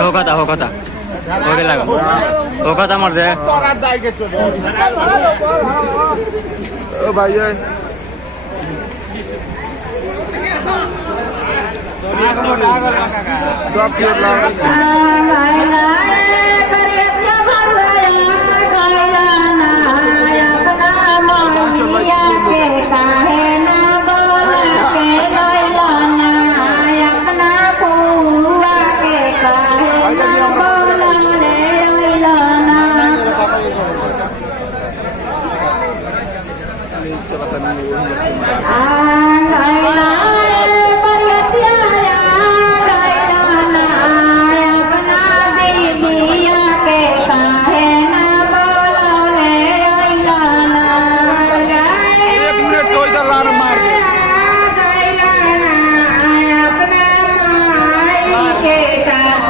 ও কথা ওকে লাগো ও কথা আমার দে ও ভাই সব